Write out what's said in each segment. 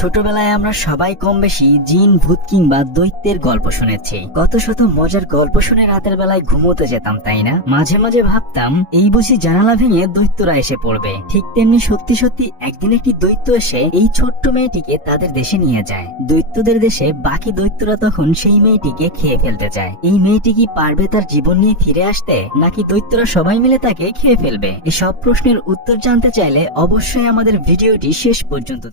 ছোটবেলায় আমরা সবাই কম বেশি জিন, ভূত কিংবা দৈত্যের গল্প শুনেছি। কত শত মজার গল্প শুনে রাতের বেলায় ঘুমোতে যেতাম, তাই না? মাঝে মাঝে ভাবতাম এই বুঝি জানালা ভেঙে দৈত্যরা এসে পড়বে। ঠিক তেমনি সত্যি সত্যি একদিন একটি দৈত্য এসে এই ছোট্ট মেয়েটিকে তাদের দেশে নিয়ে যায়। দৈত্যদের দেশে বাকি দৈত্যরা তখন সেই মেয়েটিকে খেয়ে ফেলতে চায়। এই মেয়েটি কি পারবে তার জীবন নিয়ে ফিরে আসতে, নাকি দৈত্যরা সবাই মিলে তাকে খেয়ে ফেলবে? এই সব প্রশ্নের উত্তর জানতে চাইলে অবশ্যই আমাদের ভিডিওটি শেষ পর্যন্ত।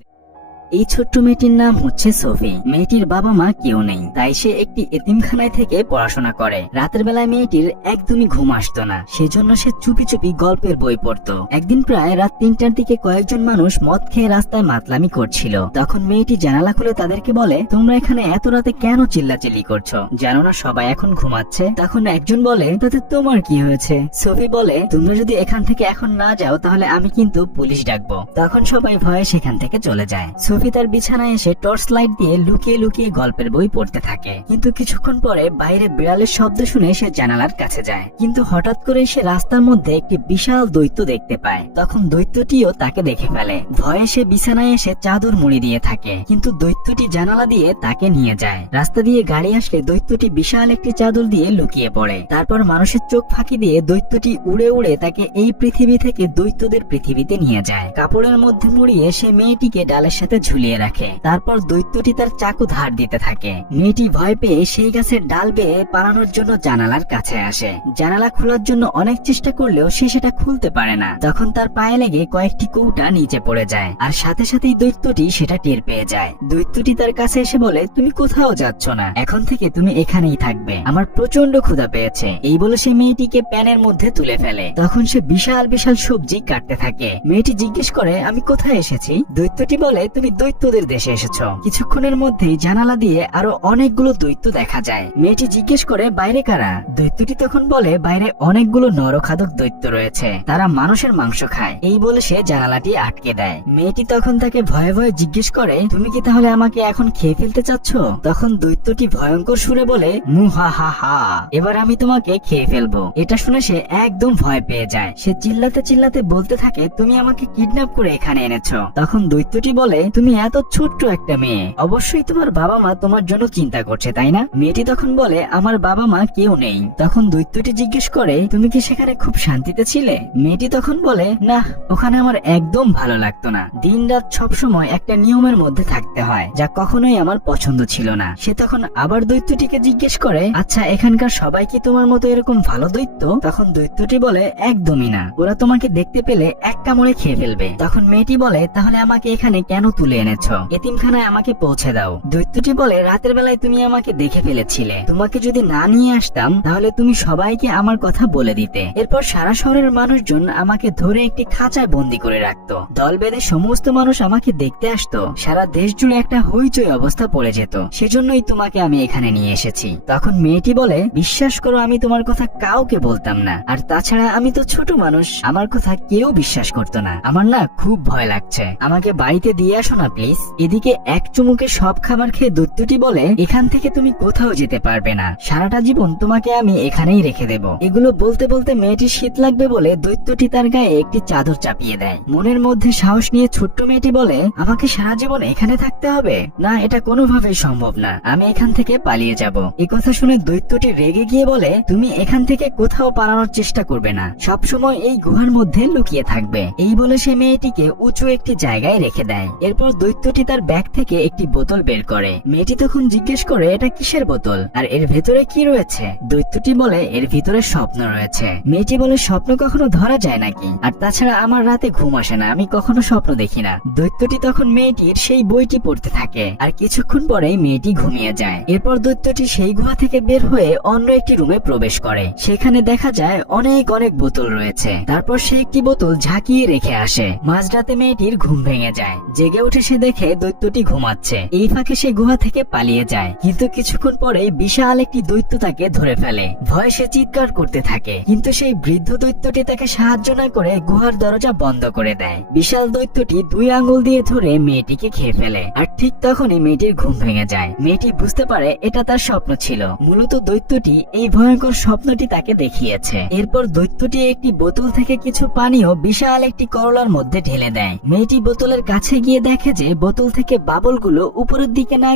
এই ছোট্ট মেয়েটির নাম হচ্ছে সোফি। মেয়েটির বাবা মা কেউ নেই, তাই সে একটি এতিমখানায় থেকে পড়াশোনা করে। রাতের বেলায় মেয়েটির একদমই ঘুম আসতো না, সেজন্য সে চুপি চুপি গল্পের বই পড়তো। একদিন প্রায় রাত ৩টার দিকে কয়েকজন মানুষ মদ খেয়ে রাস্তায় মাতলামি করছিল। তখন মেয়েটি জানালা খুলে তাদেরকে বলে, তোমরা এখানে এত রাতে কেন চিল্লাচিল্লি করছো? জানো না সবাই এখন ঘুমাচ্ছে? তখন একজন বলে, তাতে তোমার কি হয়েছে? সোফি বলে, তোমরা যদি এখান থেকে এখন না যাও তাহলে আমি কিন্তু পুলিশ ডাকবো। তখন সবাই ভয়ে সেখান থেকে চলে যায়। সোফি তার বিছানায় এসে টর্চ লাইট দিয়ে লুকিয়ে লুকিয়ে গল্পের বই পড়তে থাকে। কিন্তু কিছুক্ষণ পরে বাইরে বিড়ালের শব্দ শুনে সে জানালার কাছে যায়। কিন্তু হঠাৎ করে সে রাস্তার মধ্যে একটি বিশাল দৈত্য দেখতে পায়। তখন দৈত্যটিও তাকে দেখে ফেলে। ভয়ে সে বিছানায় এসে চাদর মুড়ি দিয়ে থাকে, কিন্তু দৈত্যটি জানালা দিয়ে তাকে নিয়ে যায়। রাস্তা দিয়ে গাড়ি আসলে দৈত্যটি বিশাল একটি চাদর দিয়ে লুকিয়ে পড়ে। তারপর মানুষের চোখ ফাঁকি দিয়ে দৈত্যটি উড়ে উড়ে তাকে এই পৃথিবী থেকে দৈত্যদের পৃথিবীতে নিয়ে যায়। কাপড়ের মধ্যে মুড়িয়ে সে মেয়েটিকে ডালের সাথে ঝুলিয়ে রাখে। তারপর দৈত্যটি তার চাকু ধার দিতে থাকে। মেয়েটি ভয় পেয়ে সেই গাছের ডাল বেয়ে পালানোর জন্য জানালার কাছে আসে। জানালা খোলার জন্য অনেক চেষ্টা করলেও সে সেটা খুলতে পারে না। তখন তার পায়ে লেগে কয়েকটি কৌটা নিচে পড়ে যায়, আর সাথে সাথেই দৈত্যটি সেটা টের পেয়ে যায়। দৈত্যটি তার কাছে এসে বলে, তুমি কোথাও যাচ্ছ না, এখন থেকে তুমি এখানেই থাকবে, আমার প্রচন্ড ক্ষুধা পেয়েছে। এই বলে সে মেয়েটিকে প্যানের মধ্যে তুলে ফেলে। তখন সে বিশাল বিশাল সবজি কাটতে থাকে। মেয়েটি জিজ্ঞেস করে, আমি কোথায় এসেছি? দৈত্যটি বলে, তুমি দৈত্যদের দেশে এসেছো। কিছুক্ষণের মধ্যেই জানালা দিয়ে আরো অনেকগুলো দৈত্য দেখা যায়। মেয়েটি জিজ্ঞেস করে, বাইরে কারা? দৈত্যটি তখন বলে, বাইরে অনেকগুলো নরখাদক দৈত্য রয়েছে, তারা মানুষের মাংস খায়। এই বলে সে জানালাটি আটকে দেয়। মেয়েটি তখন তাকে ভয়ে ভয়ে জিজ্ঞেস করে, তুমি কি তাহলে আমাকে এখন খেয়ে ফেলতে চাচ্ছ? তখন দৈত্যটি ভয়ঙ্কর সুরে বলে, মুহা হা হা, এবার আমি তোমাকে খেয়ে ফেলবো। এটা শুনে সে একদম ভয় পেয়ে যায়। সে চিল্লাতে চিল্লাতে বলতে থাকে, তুমি আমাকে কিডন্যাপ করে এখানে এনেছো। তখন দৈত্যটি বলে, তুমি এত ছোট্ট একটা মেয়ে, অবশ্যই তোমার বাবা মা তোমার জন্য চিন্তা করছে, তাই না? মেয়েটি তখন বলে, আমার বাবা মা কেউ নেই। তখন দৈত্যটি জিজ্ঞেস করে, তুমি কি সেখানে খুব শান্তিতে ছিলে? মেয়েটি তখন বলে, না, ওখানে আমার একদম ভালো লাগতো না। দিন রাত সবসময় একটা নিয়মের মধ্যে থাকতে হয়, যা কখনোই আমার পছন্দ ছিল না। সে তখন আবার দৈত্যটিকে জিজ্ঞেস করে, আচ্ছা এখানকার সবাই কি তোমার মতো এরকম ভালো দৈত্য? তখন দৈত্যটি বলে, একদমই না, ওরা তোমাকে দেখতে পেলে এক কামড়ে খেয়ে ফেলবে। তখন মেয়েটি বলে, তাহলে আমাকে এখানে কেন তুলে এনেছো? এতিমখানায় আমাকে পৌঁছে দাও। দৈত্যটি বলে, রাতের বেলায় তুমি আমাকে দেখে ফেলেছিলে, তোমাকে যদি না নিয়ে আসতাম তাহলে তুমি সবাইকে আমার কথা বলে দিতে। এরপর সারা শহরের মানুষজন আমাকে ধরে একটি খাঁচায় বন্দি করে রাখতো। দল বেঁধে সমস্ত মানুষ আমাকে দেখতে আসতো। সারা দেশ জুড়ে একটা হইচই অবস্থা পড়ে যেত। সেজন্যই তোমাকে আমি এখানে নিয়ে এসেছি। তখন মেয়েটি বলে, বিশ্বাস করো, আমি তোমার কথা কাউকে বলতাম না, আর তাছাড়া আমি তো ছোট মানুষ, আমার কথা কেউ বিশ্বাস করতো না। আমার না খুব ভয় লাগছে, আমাকে বাড়িতে দিয়ে আসো না প্লিজ। এদিকে এক চুমুকে সব খাবার খেয়ে দৈত্যটি বলে, এখান থেকে তুমি কোথাও যেতে পারবে না, সারাটা জীবন তোমাকে আমি এখানেই রেখে দেব। এগুলো বলতে বলতে মেয়েটি শীত লাগবে বলে দৈত্যটি তার গায়ে একটি চাদর চাপিয়ে দেয়। মনের মধ্যে সাহস নিয়ে ছোট্ট মেয়েটি বলে, আমাকে সারা জীবন এখানে থাকতে হবে? না, এটা কোনোভাবেই সম্ভব না, আমি এখান থেকে পালিয়ে যাব। এই কথা শুনে দৈত্যটি রেগে গিয়ে বলে, তুমি এখান থেকে কোথাও পালানোর চেষ্টা করবে না, সবসময় এই গুহার মধ্যে লুকিয়ে থাকবে। এই বলে সে মেয়েটিকে উঁচু একটি জায়গায় রেখে দেয়। এরপর দৈত্যটি তার ব্যাগ থেকে একটি বোতল বের করে। মেয়েটি তখন জিজ্ঞেস করে, এটা কিসের বোতল, আর এর ভেতরে কি রয়েছে? দৈত্যটি বলে, এর ভিতরে স্বপ্ন রয়েছে। মেয়েটি বলে, স্বপ্ন কখনো ধরা যায় নাকি? আর তাছাড়া আমার রাতে ঘুম আসে না, আমি কখনো স্বপ্ন দেখি না। দৈত্যটি তখন মেয়েটির সেই বইটি পড়তে থাকে, আর কিছুক্ষণ পরেই মেয়েটি ঘুমিয়ে যায়। এরপর দৈত্যটি সেই গুহা থেকে বের হয়ে অন্য একটি রুমে প্রবেশ করে। সেখানে দেখা যায় অনেক অনেক বোতল রয়েছে। তারপর সে একটি বোতল ঝাঁকিয়ে রেখে আসে। মাঝরাতে মেয়েটির ঘুম ভেঙে যায়। জেগে উঠে সে দেখে দৈত্যটি ঘুমাচ্ছে। এই ফাঁকে সে গুহা থেকে পালিয়ে যায়, কিন্তু কিছুক্ষণ পরে বিশাল একটি দৈত্য তাকে ধরে ফেলে। ভয়ে সে চিৎকার করতে থাকে, কিন্তু সেই বৃদ্ধ দৈত্যটি তাকে সাহায্য না করে গুহার দরজা বন্ধ করে দেয়। বিশাল দৈত্যটি 2 আঙ্গুল দিয়ে ধরে মেয়েটিকে খেয়ে ফেলে, আর ঠিক তখনই মেয়েটির ঘুম ভেঙে যায়। মেয়েটি বুঝতে পারে এটা তার স্বপ্ন ছিল। মূলত দৈত্যটি এই ভয়ঙ্কর স্বপ্নটি তাকে দেখিয়েছে। এরপর দৈত্যটি একটি বোতল থেকে কিছু পানীয় বিশাল একটি করলার মধ্যে ঢেলে দেয়। মেয়েটি বোতলের কাছে গিয়ে দেখে যে বোতল থেকে বাবলগুলো উপরের দিকে না